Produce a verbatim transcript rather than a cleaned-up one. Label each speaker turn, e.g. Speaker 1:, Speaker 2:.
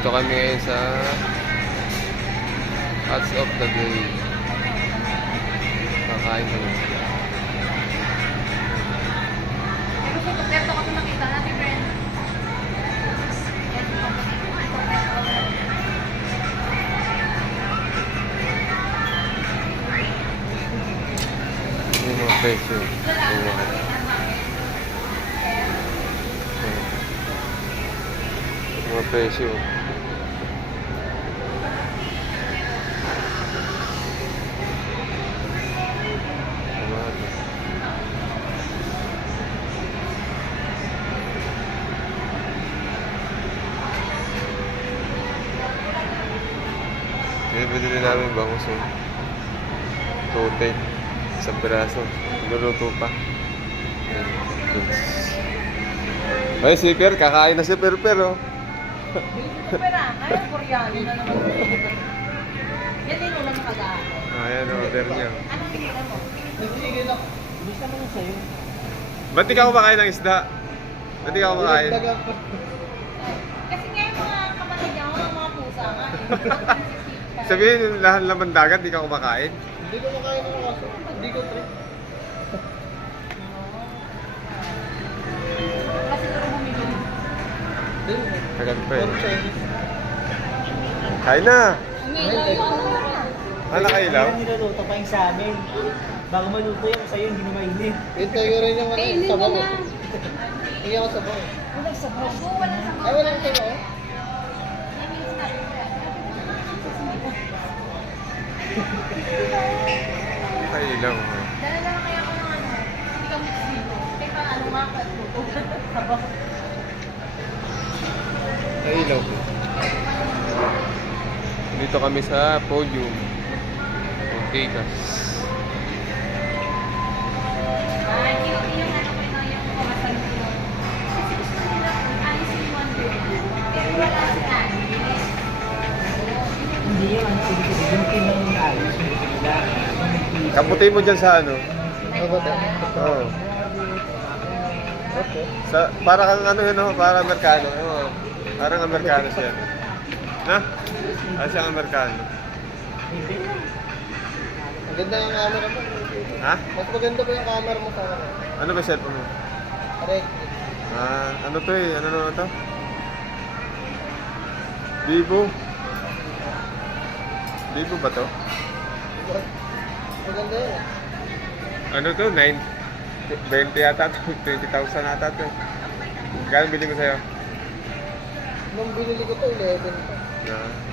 Speaker 1: Dito kami ngayon sa Hats of the Day. Kakain kami.
Speaker 2: Ito kasi nakita natin, friend.
Speaker 1: Yung mga presyo. Yung mga mga presyo. Tomato. Kaya binili namin bangus yung tote. Isang piraso. Luluto pa. Ay, si Per. Kakain na si Per Per, oh.
Speaker 2: Ito pera. Ay, Koreano na naman. Yan din ulan nakagaan.
Speaker 1: Ayan, order niya.
Speaker 2: Anong pinila mo?
Speaker 3: Nagsigil ako. Gusto mo sa'yo.
Speaker 1: Ba't di ka kumakain ng isda? Ba't di ka kumakain?
Speaker 2: Kasi nga yung mga kapatid niya, mga mga pusa nga. eh.
Speaker 1: Sabihin, yung lahat laman dagat, di ka kumakain?
Speaker 3: Hindi ko makain ng kaso. Hindi ko trip.
Speaker 2: Kasi siguro bumibili.
Speaker 1: Tagal pa eh.
Speaker 3: Puro Chinese.
Speaker 1: Kain na!
Speaker 2: Umilaw yung ano na.
Speaker 1: Ah, nakailaw?
Speaker 4: Kaya niluluto pa yung sa amin. Bago maluto yan, sa'yo hindi na mainit.
Speaker 3: Hintay ko rin yung ano,
Speaker 2: Kainin mo
Speaker 3: sabaw.
Speaker 2: na.
Speaker 3: Hindi ako sabaw.
Speaker 2: Walang sabaw. Oo, walang sabaw.
Speaker 3: Ay, walang sabaw.
Speaker 2: Yan yung sinabi ko.
Speaker 1: Nakailaw.
Speaker 2: Dala na lang kaya ako ng ano. Hindi ka mix dito. Kaya pa ano nga ka. Sabaw.
Speaker 1: Nakailaw po. Dito kami sa podium. Okay, kas.
Speaker 2: Ay, yung yung ano ko yun, yung kawasan ko. Kasi gusto nila kung alis yung wonder. Pero wala si Anis.
Speaker 4: Hindi yun, ang sige-sige. Yung pinang ayos, hindi nila.
Speaker 1: Kaputi mo dyan sa ano?
Speaker 3: Mabuti.
Speaker 1: Oo.
Speaker 3: Okay.
Speaker 1: Sa, para kang ano yun, oh, para Amerikano. Oo. Parang Amerikano siya. Ha? Ah, siyang Amerikano.
Speaker 4: Hindi.
Speaker 3: Ang ganda ng camera mo.
Speaker 1: Ha?
Speaker 3: Mas maganda pa yung camera mo sa akin.
Speaker 1: Ano ba cellphone mo?
Speaker 3: Correct.
Speaker 1: Ah, ano to eh? Ano naman to? Vivo. Vivo ba to?
Speaker 3: Maganda yun.
Speaker 1: Ano to? nine, twenty yata to. twenty thousand ata to. Gano'n bili ko sa'yo?
Speaker 3: Nung binili ko to, eleven pa.
Speaker 1: Na,